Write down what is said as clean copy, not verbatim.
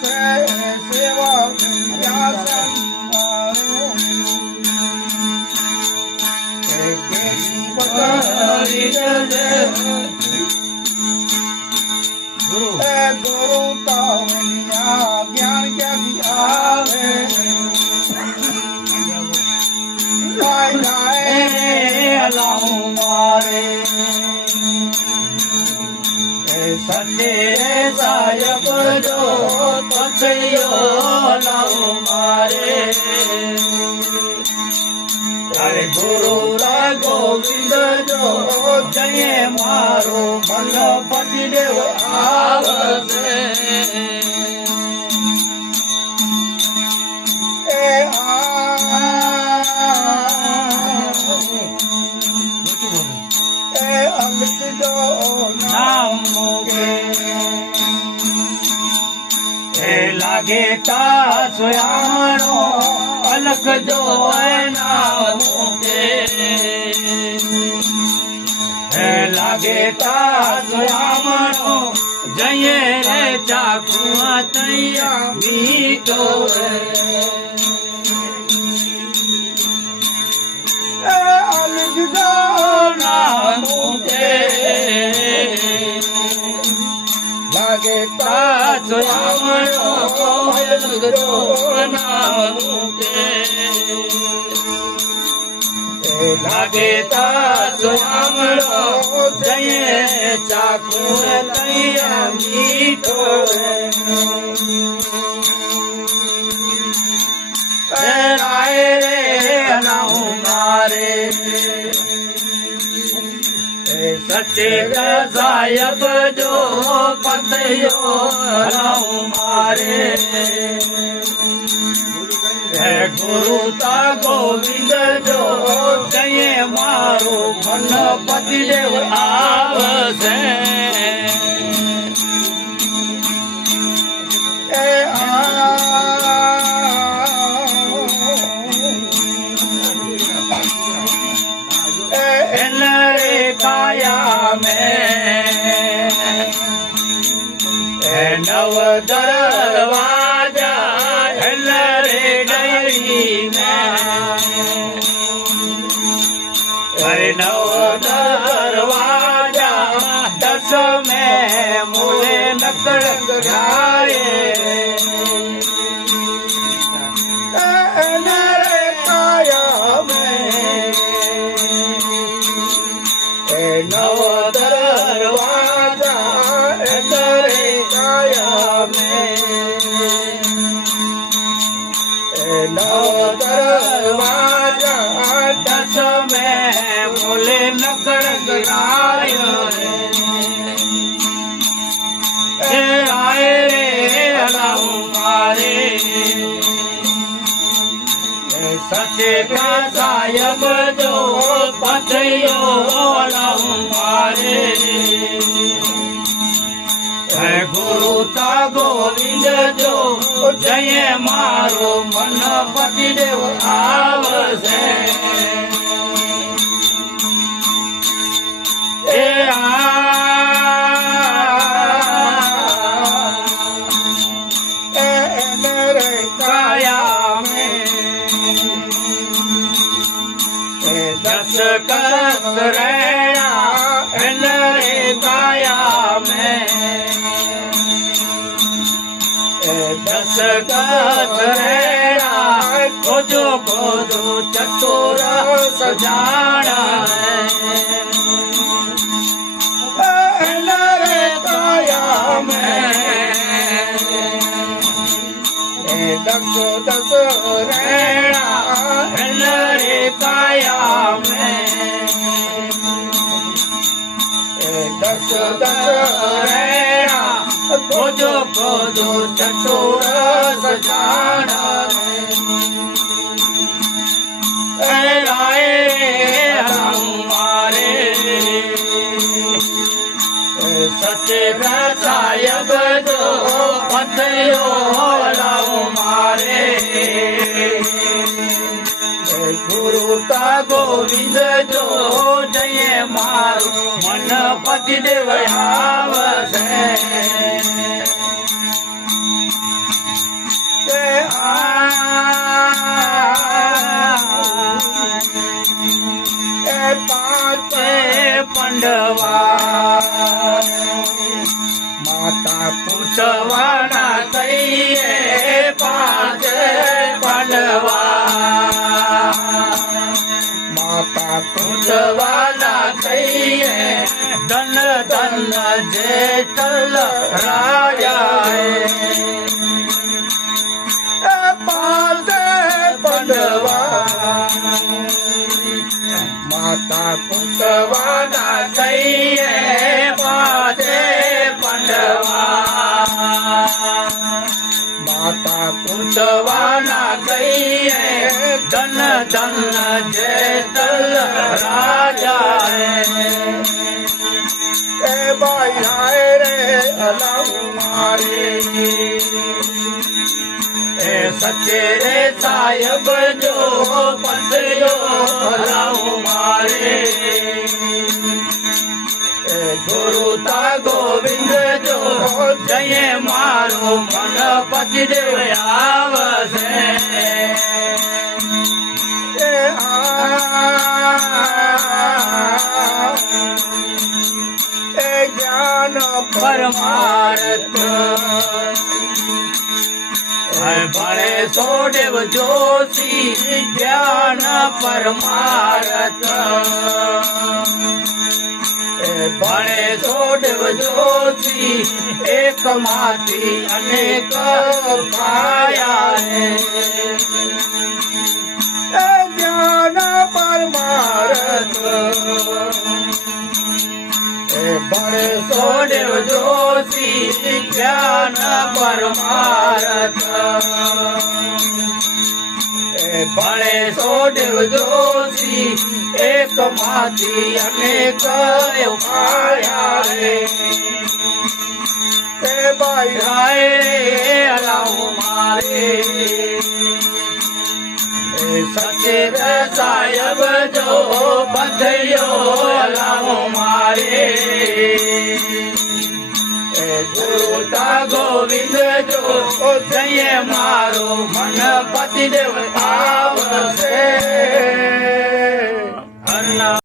से सेवा व्यासन मारो गुरु तावनिया ज्ञान क्या आवे लाए लाए अलाऊ मारे सच्चे साहिब जो तथियो अलाऊ मारे अरे गुरु रा गोविंद जो जय मारो मन पति देव आवसे अमित जो नाम लागे का स्वयामणो अलख जो नाम लागे का स्वयामणो जय रे चाकुआ तैया मीठो अलख जो नाम लागे ताजयामणो लागे ताजयामणो जय चाकू तैया मीठो राय रे अनाऊ मारे सच्चे साहिब जो पतियो अलाऊ मारे गुरु ता गोविंद जो जय मारो मन पति देव आवसे काया में नव दरवाजा रे डरी में अरे नव दरवाजा 10 में मूले नकड़ गाये काया में नव दरवाजा तेरे काया में नव दरवाजा 10 में बोले नकड़ गिराय आए रे अलाऊ मारे सच्चे का साहिब जो पतियो अलाऊ मारे गुरु ता गोविंद जो जय मारो मन पति देव आवसे काया में 10 कसरैया रे काया में 10 कसरैया खोजो खोजो चतुर सजाना रे काया में 10 रैया रे काया में 10 रैया खोजो खोजो चतुर सजाना हमारे सच्चे साहिब जो पतियो अलाऊ मारे गुरु ता गोविंद जो जय मारो मन पति देव आवसे પાંચે પાંડવા માતા પૂછવાના થઈએ પાંચે પાંડવા માતા પૂછવાના થઈએ ધન ધન જેઠલ રાજા પાંચે પાંડવા માતા પૂછવાના થઈએ પાંચે પાંડવા માતા પૂછવાના થઈએ ધન ધન જેઠલ રાજા એ ભાઈ હાય રે અલાઉ મારે એ સચે રે સાહેબ જો પંથયો હલાઉ મારે એ ગુરુ તા ગોવિંદ જો જય મારો મન પતિ દેવ આવશે એ એ જ્ઞાન પરમાર્થ ભણે સોડેવ જોશી જ્ઞાન પરમાર્થ ભણે સોડેવ જોશી એક માંથી અનેક પાયા એ જ્ઞાન પરમાર્થ એ ભણે સોડેવ જોશી જ્ઞાન પરમાર્થ ભણે સોડેવ જોશી એક માંથી અનેક પાયા એ ભાઈ રાય અલાઉ મારે સચે સાહેબ જો બંધયો અલાઉ મારે ગુરુ તા ગોવિંદ જો જય મારો મન પતિ દેવ આવશે